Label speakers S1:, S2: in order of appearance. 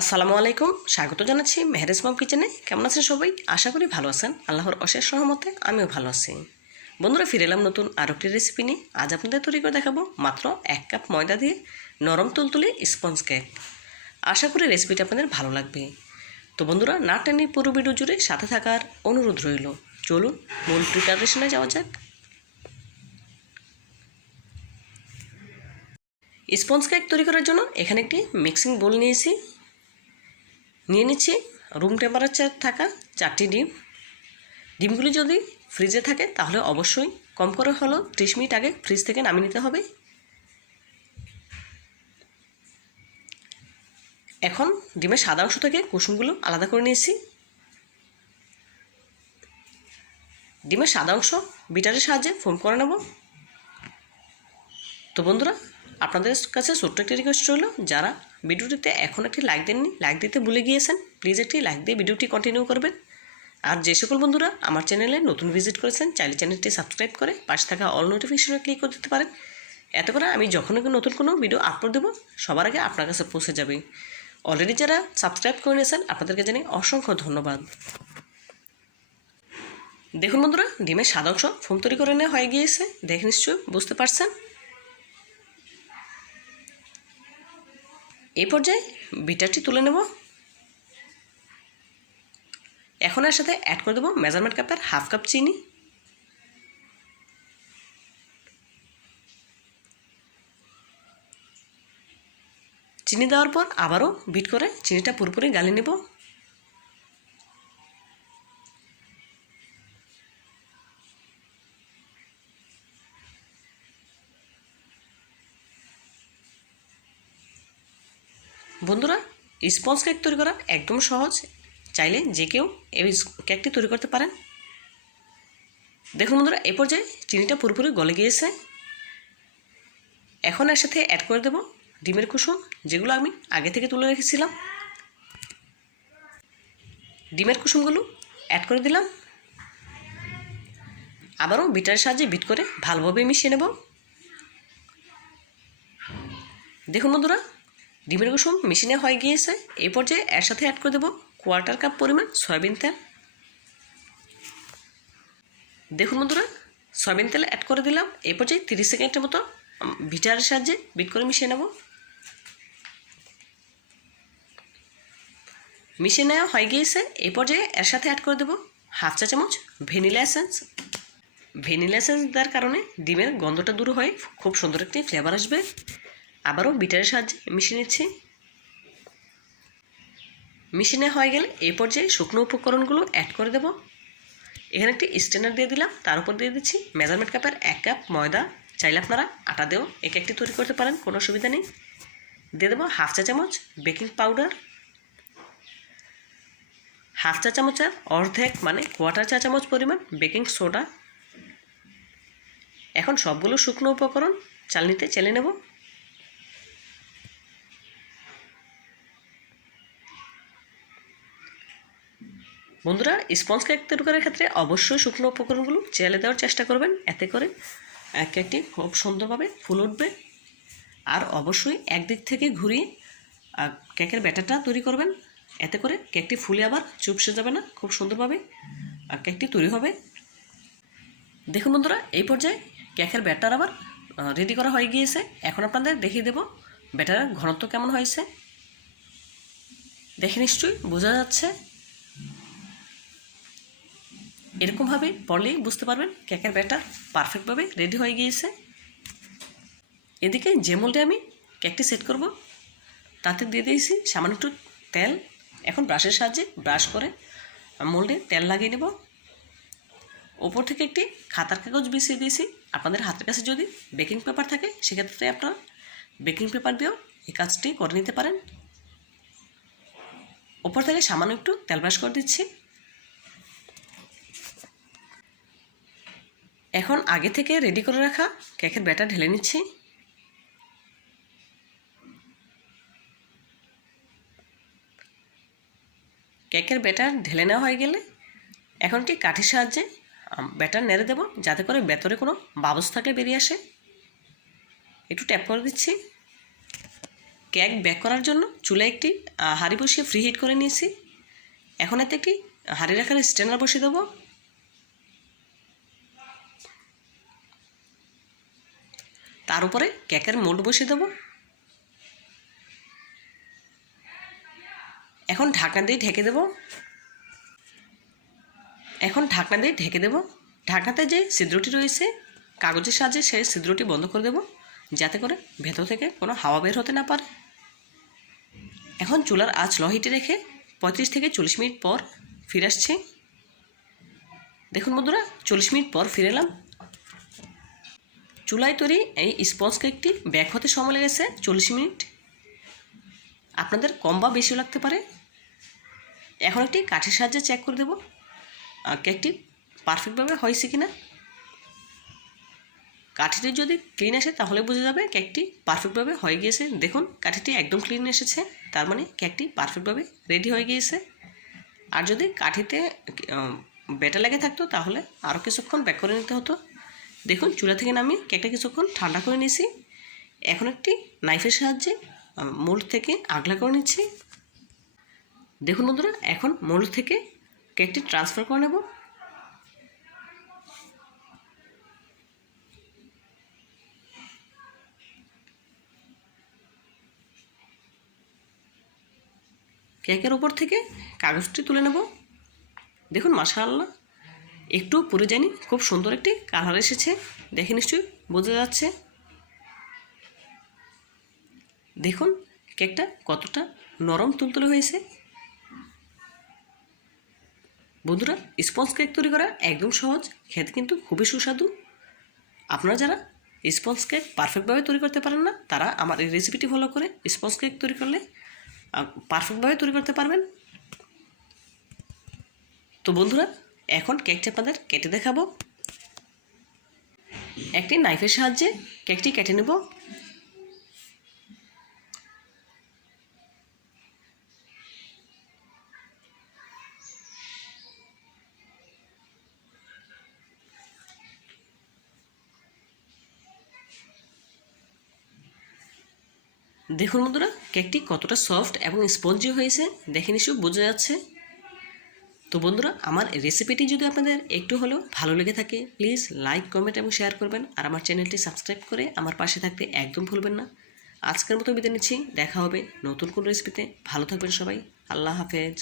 S1: আসসালামু আলাইকুম, স্বাগত জানাচ্ছি মেহরেজ মম কিচেনে। কেমন আছেন সবাই? আশা করি ভালো আছেন। আল্লাহর অশেষ সহমতে আমিও ভালো আছি। বন্ধুরা, ফিরে এলাম নতুন আরও একটি রেসিপি নিয়ে। আজ আপনাদের তৈরি করে দেখাবো মাত্র এক কাপ ময়দা দিয়ে নরম তুলতুলে স্পঞ্জ কেক আশা করি রেসিপিটা আপনাদের ভালো লাগবে। তো বন্ধুরা, না টেনে পুরো ভিডিও জুড়ে সাথে থাকার অনুরোধ রইল। চলুন মূল প্রিপারেশনে যাওয়া যাক। স্পঞ্জ কেক তৈরি করার জন্য এখানে একটি মিক্সিং বোল নিয়েছি। নিয়ে নিচ্ছি। রুম টেম্পারেচার থাকা চারটি ডিম। ডিমগুলি যদি ফ্রিজে থাকে, তাহলে অবশ্যই কম করে হলো ত্রিশ মিনিট আগে ফ্রিজ থেকে নামিয়ে নিতে হবে। এখন ডিমের সাদা অংশ থেকে কুসুমগুলো আলাদা করে নিয়েছি। ডিমের সাদা অংশ বিটারের সাহায্যে ফোম করে নেব। তো বন্ধুরা, আপনাদের কাছে ছোট্ট একটি রিকোয়েস্ট রইল, যারা ভিডিওটিতে এখন একটি লাইক দেননি লাইক দিতে ভুলে গিয়েছেন? প্লিজ একটি লাইক দিয়ে ভিডিওটি কন্টিনিউ করবেন। আর যে সকল বন্ধুরা আমার চ্যানেলে নতুন ভিজিট করেছেন, চাইলে চ্যানেলটি সাবস্ক্রাইব করে পাশে থাকা অল নোটিফিকেশনে ক্লিক করে দিতে পারেন। এত করে আমি যখনই নতুন কোনো ভিডিও আপলোড দেবো, সবার আগে আপনার কাছে পৌঁছে যাবে। অলরেডি যারা সাবস্ক্রাইব করে নিয়েছেন, আপনাদেরকে জানি অসংখ্য ধন্যবাদ। দেখুন বন্ধুরা, ডিমের সাদা অংশ ফোম তৈরি করে নেওয়া হয়ে গিয়েছে। দেখে নিশ্চয়ই বুঝতে পারছেন। এই পর্যায়ে বিটারটি তুলে নেব। এখন এর সাথে অ্যাড করে দেবো মেজারমেন্ট কাপের হাফ কাপ চিনি। চিনি দেওয়ার পর আবারও বিট করে চিনিটা পুরোপুরি গালি নেব। বন্ধুরা স্পঞ্জ কেক তৈরি করা একদম সহজ। চাইলে যে কেউ এই কেকটি তৈরি করতে পারেন। দেখুন বন্ধুরা, এ পর্যায়ে চিনিটা পুরোপুরি গলে গিয়েছে। এখন এর সাথে অ্যাড করে দেব ডিমের কুসুম, যেগুলো আমি আগে থেকে তুলে রেখেছিলাম। ডিমের কুসুমগুলো অ্যাড করে দিলাম। আবারও বিটারের সাহায্যে বিট করে ভালোভাবে মিশিয়ে নেব। দেখুন বন্ধুরা ডিমের কুসুম মেশিনে হয়ে গিয়েছে। এই পর্যায়ে এর সাথে অ্যাড করে দেবো কোয়ার্টার কাপ পরিমাণ সয়াবিন তেল। দেখুন বন্ধুরা, সয়াবিন তেল অ্যাড করে দিলাম। এই পর্যায়ে তিরিশ সেকেন্ডের মতো ভিটারের সাহায্যে বিট করে মিশিয়ে নেব। মিশিয়ে নেওয়া হয়ে গিয়েছে। এই পর্যায়ে এর সাথে অ্যাড করে দেবো হাফ চা চামচ ভ্যানিলা এসেন্স। ভ্যানিলা এসেন্স দেওয়ার কারণে ডিমের গন্ধটা দূর হয়ে খুব সুন্দর একটি ফ্লেভার আসবে। আবারও বিটারের সাহায্যে মিশিয়ে নিচ্ছি। মেশিনে হয়ে গেলে এই পর্যায়ে শুকনো উপকরণগুলো অ্যাড করে দেব। এখানে একটি স্ট্যান্ডার দিয়ে দিলাম, তার উপর দিয়ে দিচ্ছি মেজারমেন্ট কাপের এক কাপ ময়দা। চাইলে আপনারা আটা দিয়েও এক একটি তৈরি করতে পারেন, কোনো অসুবিধা নেই। দিয়ে দেবো হাফ চা চামচ বেকিং পাউডার হাফ চা চামচের অর্ধেক মানে কোয়াটার চা চামচ পরিমাণ বেকিং সোডা এখন সবগুলো শুকনো উপকরণ চালনিতে চেলে নেব। বন্ধুরা, স্পঞ্জ কেক তৈরি করার ক্ষেত্রে অবশ্যই শুকনো উপকরণগুলো চেলে দেওয়ার চেষ্টা করবেন। এতে করে কেকটি খুব সুন্দরভাবে ফুল উঠবে। আর অবশ্যই একদিক থেকে ঘুরিয়ে কেকের ব্যাটারটা তৈরি করবেন। এতে করে কেকটি ফুলে আবার চুপসে যাবে না, খুব সুন্দরভাবে আর কেকটি তৈরি হবে। দেখুন বন্ধুরা, এই পর্যায়ে কেকের ব্যাটার আবার রেডি করা হয়ে গিয়েছে। এখন আপনাদের দেখিয়ে দেব ব্যাটারের ঘনত্ব কেমন হয়েছে। দেখে নিশ্চয়ই বোঝা যাচ্ছে। এরকমভাবে পড়লেই বুঝতে পারবেন কেকের ব্যাটার পারফেক্টভাবে রেডি হয়ে গিয়েছে। এদিকে যে মোল্ডে আমি কেকটি সেট করব। তাতে দিয়ে দিয়েছি সামান্য একটু তেল। এখন ব্রাশের সাহায্যে ব্রাশ করে মোল্ডে তেল লাগিয়ে নেব। ওপর থেকে একটি খাতার কাগজ বিছিয়ে দিয়েছি। আপনাদের হাতের কাছে যদি বেকিং পেপার থাকে, সেক্ষেত্রে আপনারা বেকিং পেপার দিয়েও এই কাজটি করে নিতে পারেন। ওপর থেকে সামান্য একটু তেল ব্রাশ করে দিচ্ছি। এখন আগে থেকে রেডি করে রাখা কেকের ব্যাটার ঢেলে নিচ্ছি। কেকের ব্যাটার ঢেলে নেওয়া হয়ে গেলে এখন একটি কাঠির সাহায্যে ব্যাটার নেড়ে দেবো, যাতে করে ভেতরে কোনো বাবস থাকলে বেরিয়ে আসে। একটু ট্যাপ করে দিচ্ছি। কেক ব্যাক করার জন্য চুলে একটি হাঁড়ি বসিয়ে ফ্রি হিট করে নিয়েছি। এখন এতে একটি হাঁড়ি রাখার স্ট্যান্ডার বসিয়ে দেবো। তার উপরে কেকের মোল্ড বসিয়ে দেবো। এখন ঢাকনা দিয়ে ঢেকে দেবো। এখন ঢাকনা দিয়ে ঢেকে দেবো। ঢাকনাতে যে ছিদ্রটি রয়েছে, কাগজের সাহায্যে সেই ছিদ্রটি বন্ধ করে দেবো, যাতে করে ভেতর থেকে কোনো হাওয়া বের হতে না পারে। এখন চুলার আঁচ লহিটে রেখে পঁয়ত্রিশ থেকে চল্লিশ মিনিট পর ফিরে আসছে। দেখুন বন্ধুরা, চল্লিশ মিনিট পর ফিরে এলাম। চুলায় তৈরি এই স্পঞ্জ কেকটি ব্যাক হতে সময় লেগেছে চল্লিশ মিনিট। আপনাদের কম বা বেশিও লাগতে পারে। এখন একটি কাঠের সাহায্যে চেক করে দেবো কেকটি পারফেক্টভাবে হয়েছে কি না কাঠিটি যদি ক্লিন আসে, তাহলে বোঝা যাবে কেকটি পারফেক্টভাবে হয়ে গিয়েছে। দেখুন, কাঠিটি একদম ক্লিন এসেছে, তার মানে কেকটি পারফেক্টভাবে রেডি হয়ে গিয়েছে। আর যদি কাঠিতে বেটা লেগে থাকতো, তাহলে আরও কিছুক্ষণ ব্যাক করে নিতে হতো। দেখুন চুলা থেকে নামিয়ে কেকটা কিছুক্ষণ ঠান্ডা করে নিয়েছি। এখন একটি নাইফের সাহায্যে মোল্ড থেকে আগলা করে নিচ্ছি। দেখুন বন্ধুরা, এখন মোল্ড থেকে কেকটি ট্রান্সফার করে নেব। কেকের উপর থেকে কাগজটি তুলে নেব। দেখুন, মাশাআল্লাহ। একটু পুড়ে জানি, খুব সুন্দর একটি কালার এসেছে। দেখে নিশ্চয়ই বোঝা যাচ্ছে। দেখুন, কেকটা কতটা নরম তুলতুলে হয়েছে। বন্ধুরা, স্পঞ্জ কেক তৈরি করা একদম সহজ, খেতে কিন্তু খুবই সুস্বাদু। আপনারা যারা স্পঞ্জ কেক পারফেক্টভাবে তৈরি করতে পারেন না, তারা আমার এই রেসিপিটি ফলো করে স্পঞ্জ কেক তৈরি করলে পারফেক্টভাবে তৈরি করতে পারবেন। তো বন্ধুরা এখন কেকটি আপনাদের কেটে দেখাবো। একটি নাইফের সাহায্যে কেকটি কেটে নেব। দেখুন বন্ধুরা, কেকটি কতটা সফট এবং স্পঞ্জি হয়েছে, দেখে নিশ্চয়ই বোঝা যাচ্ছে। তো বন্ধুরা, আমার রেসিপিটি যদি আপনাদের একটু হলেও ভালো লেগে থাকে প্লিজ লাইক কমেন্ট এবং শেয়ার করবেন। আর আমার চ্যানেলটি সাবস্ক্রাইব করে আমার পাশে থাকতে একদম ভুলবেন না। আজকের মতো বিদায় নিচ্ছি। দেখা হবে নতুন কোন রেসিপিতে ভালো থাকবেন সবাই। আল্লাহ হাফেজ।